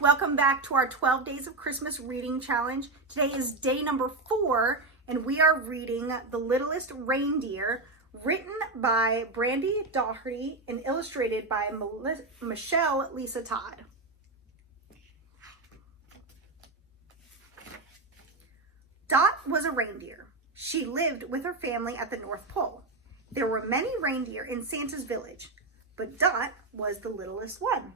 Welcome back to our 12 Days of Christmas Reading Challenge. Today is day number 4, and we are reading The Littlest Reindeer, written by Brandi, Dougherty, and illustrated by Michelle Lisa Todd. Dot was a reindeer. She lived with her family at the North Pole. There were many reindeer in Santa's village, but Dot was the littlest one.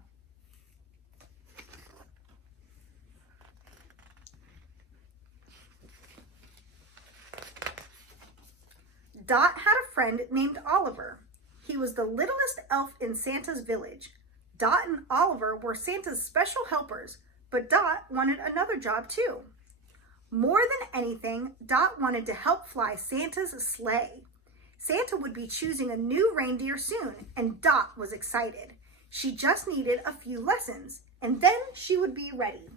Dot had a friend named Oliver. He was the littlest elf in Santa's village. Dot and Oliver were Santa's special helpers, but Dot wanted another job too. More than anything, Dot wanted to help fly Santa's sleigh. Santa would be choosing a new reindeer soon, and Dot was excited. She just needed a few lessons, and then she would be ready.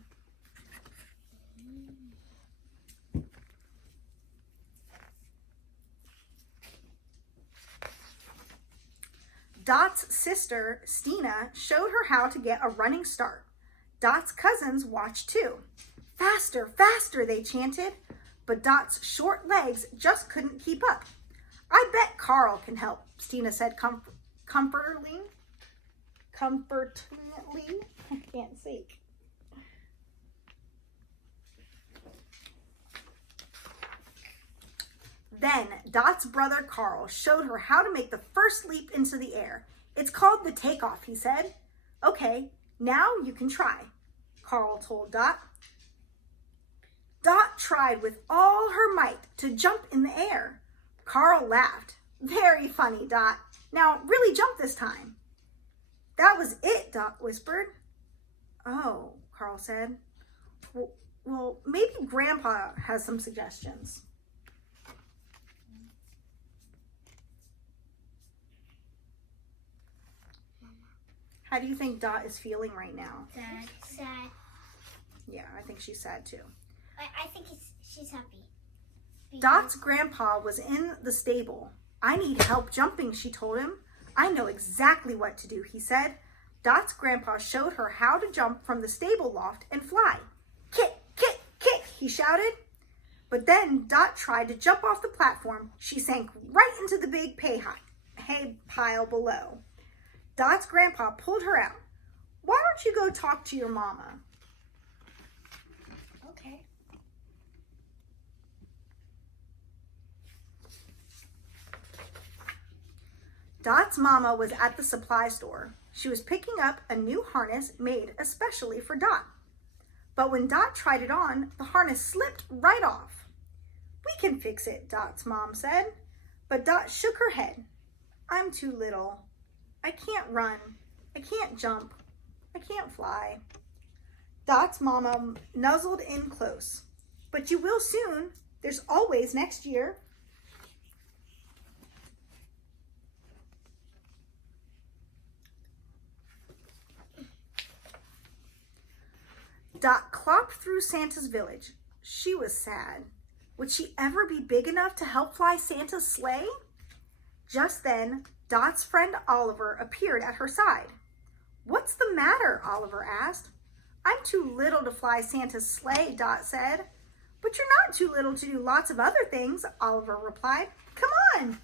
Dot's sister, Stina, showed her how to get a running start. Dot's cousins watched too. Faster, faster, they chanted, but Dot's short legs just couldn't keep up. I bet Carl can help, Stina said comfortingly. I can't speak. Then Dot's brother Carl showed her how to make the first leap into the air. It's called the takeoff, he said. Okay, now you can try, Carl told Dot. Dot tried with all her might to jump in the air. Carl laughed. Very funny, Dot. Now really jump this time. That was it, Dot whispered. Oh, Carl said. Well, maybe Grandpa has some suggestions. How do you think Dot is feeling right now? Sad. Yeah, I think she's sad too. I think she's happy. Dot's grandpa was in the stable. I need help jumping, she told him. I know exactly what to do, he said. Dot's grandpa showed her how to jump from the stable loft and fly. Kick, kick, kick, he shouted. But then Dot tried to jump off the platform. She sank right into the big hay pile below. Dot's grandpa pulled her out. Why don't you go talk to your mama? Okay. Dot's mama was at the supply store. She was picking up a new harness made especially for Dot. But when Dot tried it on, the harness slipped right off. We can fix it, Dot's mom said. But Dot shook her head. I'm too little. I can't run. I can't jump. I can't fly. Dot's mama nuzzled in close. But you will soon. There's always next year. Dot clopped through Santa's village. She was sad. Would she ever be big enough to help fly Santa's sleigh? Just then, Dot's friend Oliver appeared at her side. What's the matter? Oliver asked. I'm too little to fly Santa's sleigh, Dot said. But you're not too little to do lots of other things, Oliver replied. Come on.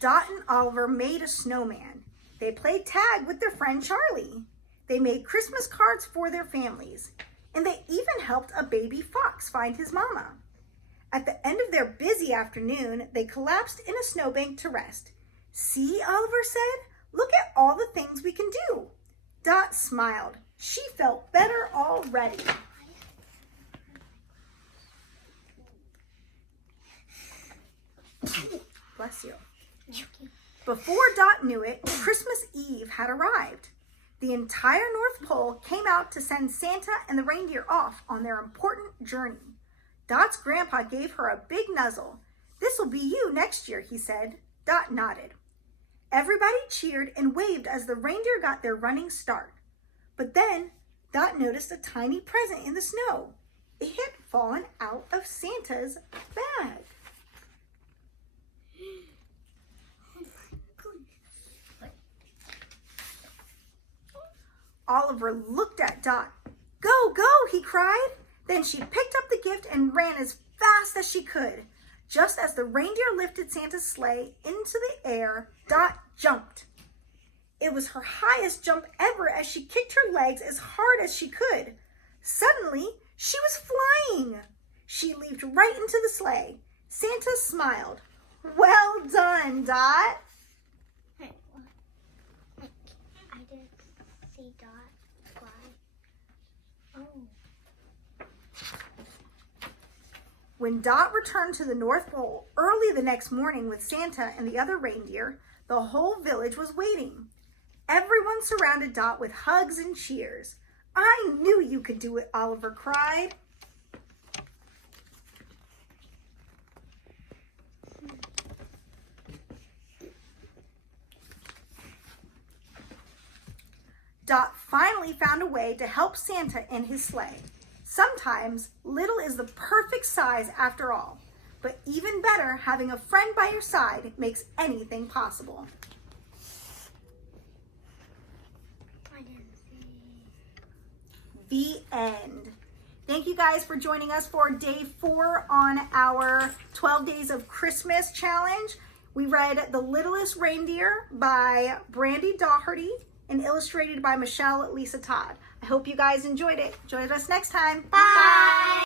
Dot and Oliver made a snowman. They played tag with their friend Charlie. They made Christmas cards for their families, and they even helped a baby fox find his mama. At the end of their busy afternoon, they collapsed in a snowbank to rest. See, Oliver said, look at all the things we can do. Dot smiled. She felt better already. Bless you. Before Dot knew it, Christmas Eve had arrived. The entire North Pole came out to send Santa and the reindeer off on their important journey. Dot's grandpa gave her a big nuzzle. This will be you next year, he said. Dot nodded. Everybody cheered and waved as the reindeer got their running start. But then Dot noticed a tiny present in the snow. It had fallen out of Santa's bag. Oliver looked at Dot. "Go, go," he cried. Then she picked up the gift and ran as fast as she could. Just as the reindeer lifted Santa's sleigh into the air, Dot jumped. It was her highest jump ever as she kicked her legs as hard as she could. Suddenly, she was flying. She leaped right into the sleigh. Santa smiled. "Well done, Dot." Wait, what? I didn't see Dot fly. Oh. When Dot returned to the North Pole early the next morning with Santa and the other reindeer, the whole village was waiting. Everyone surrounded Dot with hugs and cheers. "I knew you could do it," Oliver cried. Dot finally found a way to help Santa in his sleigh. Sometimes little is the perfect size after all, but even better, having a friend by your side makes anything possible. I didn't see. The end. Thank you guys for joining us for day 4 on our 12 Days of Christmas challenge. We read The Littlest Reindeer by Brandi Dougherty and illustrated by Michelle Lisa Todd. I hope you guys enjoyed it. Join us next time. Bye.